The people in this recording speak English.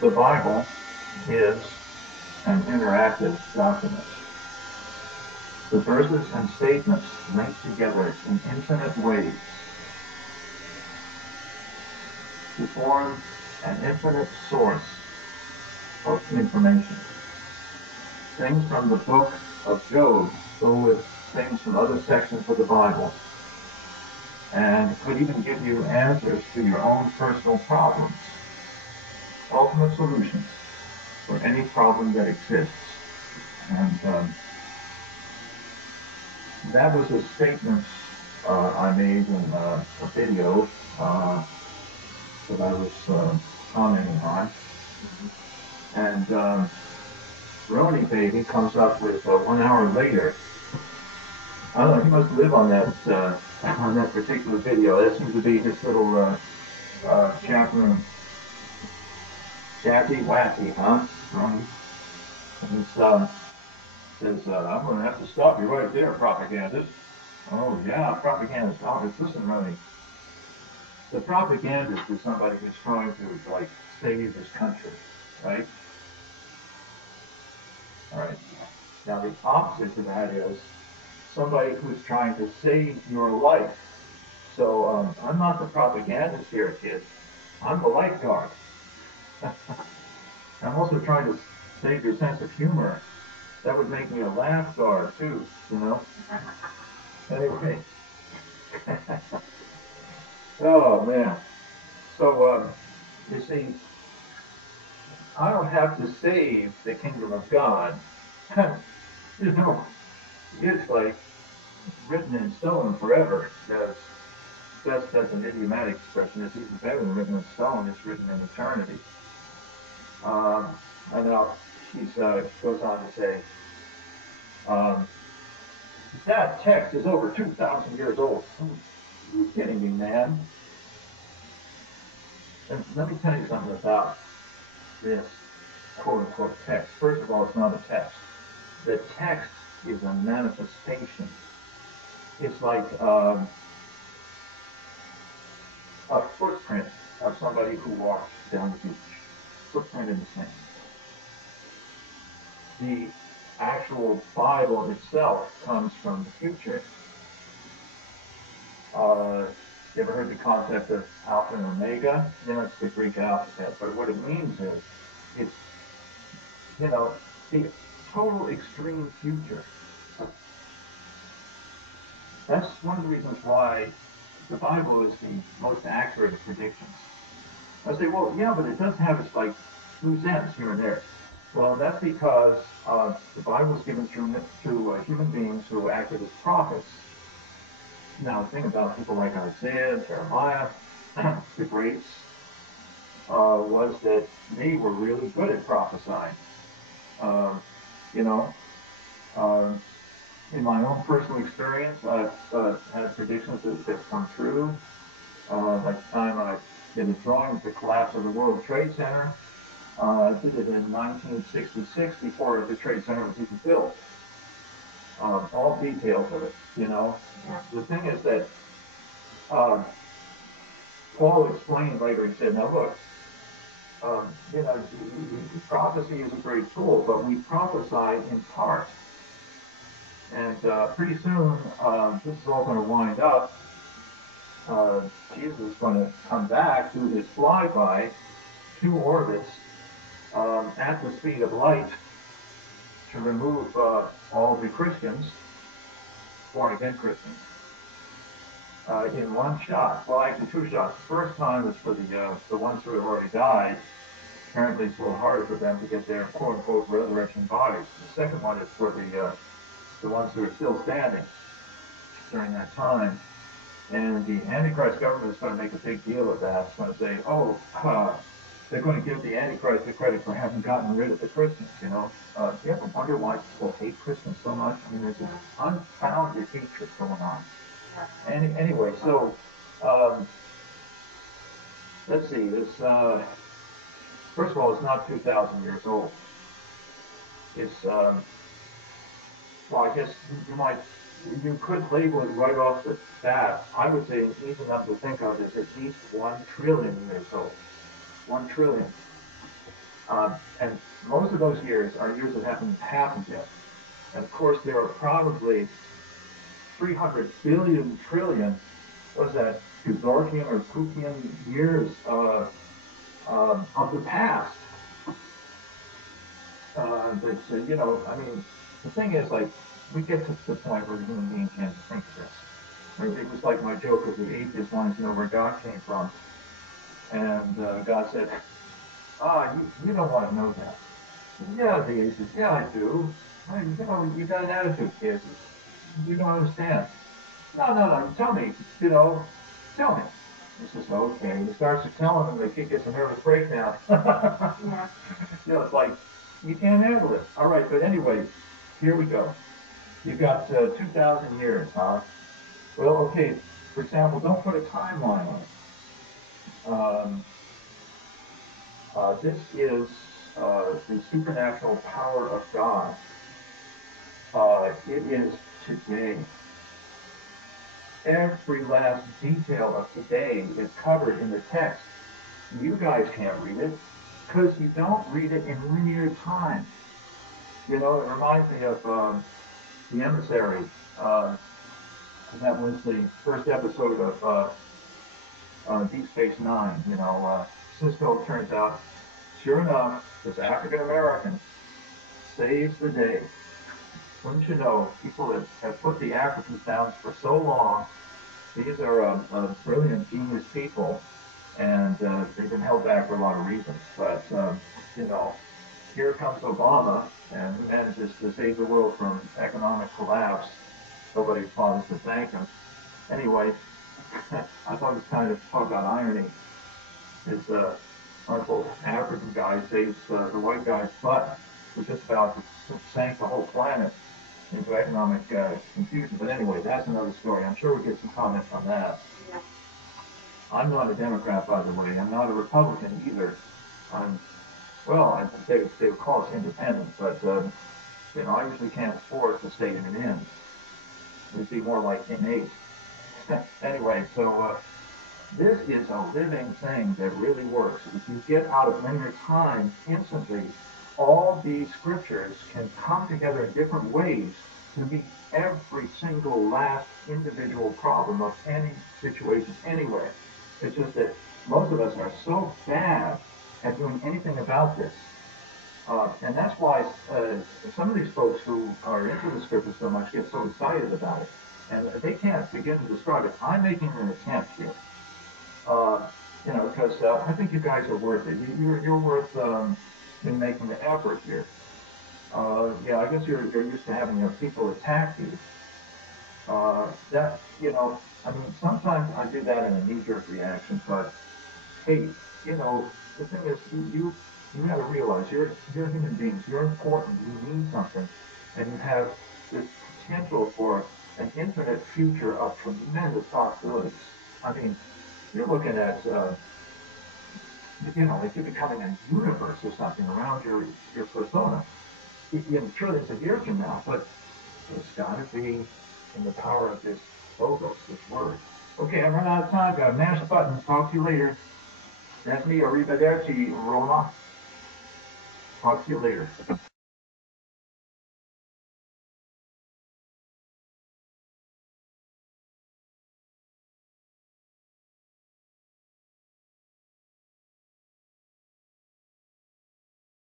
The Bible is an interactive document. The verses and statements link together in infinite ways to form an infinite source of information. Things from the book of Job go with things from other sections of the Bible, and could even give you answers to your own personal problems, ultimate solutions for any problem that exists. And that was a statement I made in a video that I was commenting on. And Roni Baby comes up with 1 hour later. I don't know, he must live on that particular video. That seems to be his little chaplain. Jackie Wacky, huh? Roni? And says, I'm going to have to stop you right there, propagandist. Oh, yeah, propagandist. Oh, listen, Roni. The propagandist is somebody who's trying to, like, save his country, right? All right. Now, the opposite to that is somebody who's trying to save your life. So, I'm not the propagandist here, kid. I'm the lifeguard. I'm also trying to save your sense of humor. That would make me a laugh guard, too, you know? Anyway. Oh, man. So, you see, I don't have to save the kingdom of God. You know, it's like written in stone forever. That's an idiomatic expression. It's even better than written in stone. It's written in eternity. And now she goes on to say, that text is over 2,000 years old. Are you kidding me, man? And let me tell you something about this quote-unquote text. First of all, it's not a text. The text is a manifestation. It's like a footprint of somebody who walks down the beach. Footprint in the sand. The actual Bible itself comes from the future. You ever heard the concept of Alpha and Omega? You know, it's the Greek alphabet, but what it means is it's, you know, the total extreme future. That's one of the reasons why the Bible is the most accurate of predictions. I say, well, yeah, but it does have its, like, loose ends here and there. Well, that's because the Bible was given through human beings who acted as prophets. Now, the thing about people like Isaiah, Jeremiah, the greats, was that they were really good at prophesying. You know, in my own personal experience, I've had predictions that come true. Like the time I did a drawing of the collapse of the World Trade Center. I did it in 1966 before the Trade Center was even built. All details of it, you know. Yeah. The thing is that Paul explained later, he said, now look, you know, prophecy is a great tool, but we prophesy in part. And pretty soon, this is all going to wind up. Jesus is going to come back to his flyby, 2 orbits, at the speed of light to remove all the Christians, born-again Christians, in one shot. Well, actually 2 shots. The first time was for the ones who have already died. Apparently it's a little harder for them to get their quote-unquote resurrection bodies. The second one is for the ones who are still standing during that time. And the Antichrist government is going to make a big deal of that. It's going to say, oh, they're going to give the Antichrist the credit for having gotten rid of the Christians, you know. Do you ever wonder why people hate Christians so much? I mean, there's this unfounded hatred going on. Anyway, so, let's see, this, first of all, it's not 2,000 years old. It's, well, I guess you might you could label it right off the bat. I would say an easy number to think of is at least 1 trillion years old. 1 trillion. And most of those years are years that haven't happened yet. And of course, there are probably 300 billion trillion, what is that, Dworkian or Kukian years of the past. You know, I mean, the thing is, like, we get to the point where the human being can't think this. It was like my joke of the atheist wanting to know where God came from. And God said, you don't want to know that. Yeah, the atheist, yeah, I do. You know, you got an attitude, kid. You don't understand. No, tell me, you know, tell me. He says, okay. He starts to tell him, and he gets a nervous breakdown. Yeah. You know, it's like, you can't handle it. All right, but anyway, here we go. You've got 2,000 years, huh? Well, okay, for example, don't put a timeline on it. This is the supernatural power of God. It is today. Every last detail of today is covered in the text. You guys can't read it because you don't read it in linear time. You know, it reminds me of The Emissary. That was the first episode of Deep Space Nine. You know, Cisco, turns out, sure enough, this African American saves the day. Wouldn't you know, people that have put the Africans down for so long, these are brilliant, genius people, and they've been held back for a lot of reasons. But, you know, here comes Obama, and he manages to save the world from economic collapse. Nobody bothers to thank him. Anyway, I thought it was kind of talk about irony. This Uncle African guy saves the white guy's butt, who just about sank the whole planet into economic confusion. But anyway, that's another story. I'm sure we'll get some comments on that. Yeah. I'm not a Democrat, by the way. I'm not a Republican either. They would call us independent, but you know, I usually can't afford to stay in an inn. It'd be more like innate. Anyway, so this is a living thing that really works. If you get out of linear time instantly, all these scriptures can come together in different ways to meet every single last individual problem of any situation anywhere. It's just that most of us are so bad at doing anything about this. And that's why some of these folks who are into the scriptures so much get so excited about it. And they can't begin to describe it. I'm making an attempt here. You know, because I think you guys are worth it. You're worth in making the effort here. Yeah, I guess you're used to having people attack you. That, you know, I mean, sometimes I do that in a knee-jerk reaction, but hey, you know, the thing is, you got to realize you're human beings. You're important. You need something, and you have this potential for an infinite future of tremendous possibilities. I mean, you're looking at, you know, like you're becoming a universe or something around your persona in trillions of years from now, but it's got to be in the power of this logos, this word. Okay, I'm running out of time. Got to mash buttons. Talk to you later. That's me, Arrivederci, Roma. Talk to you later.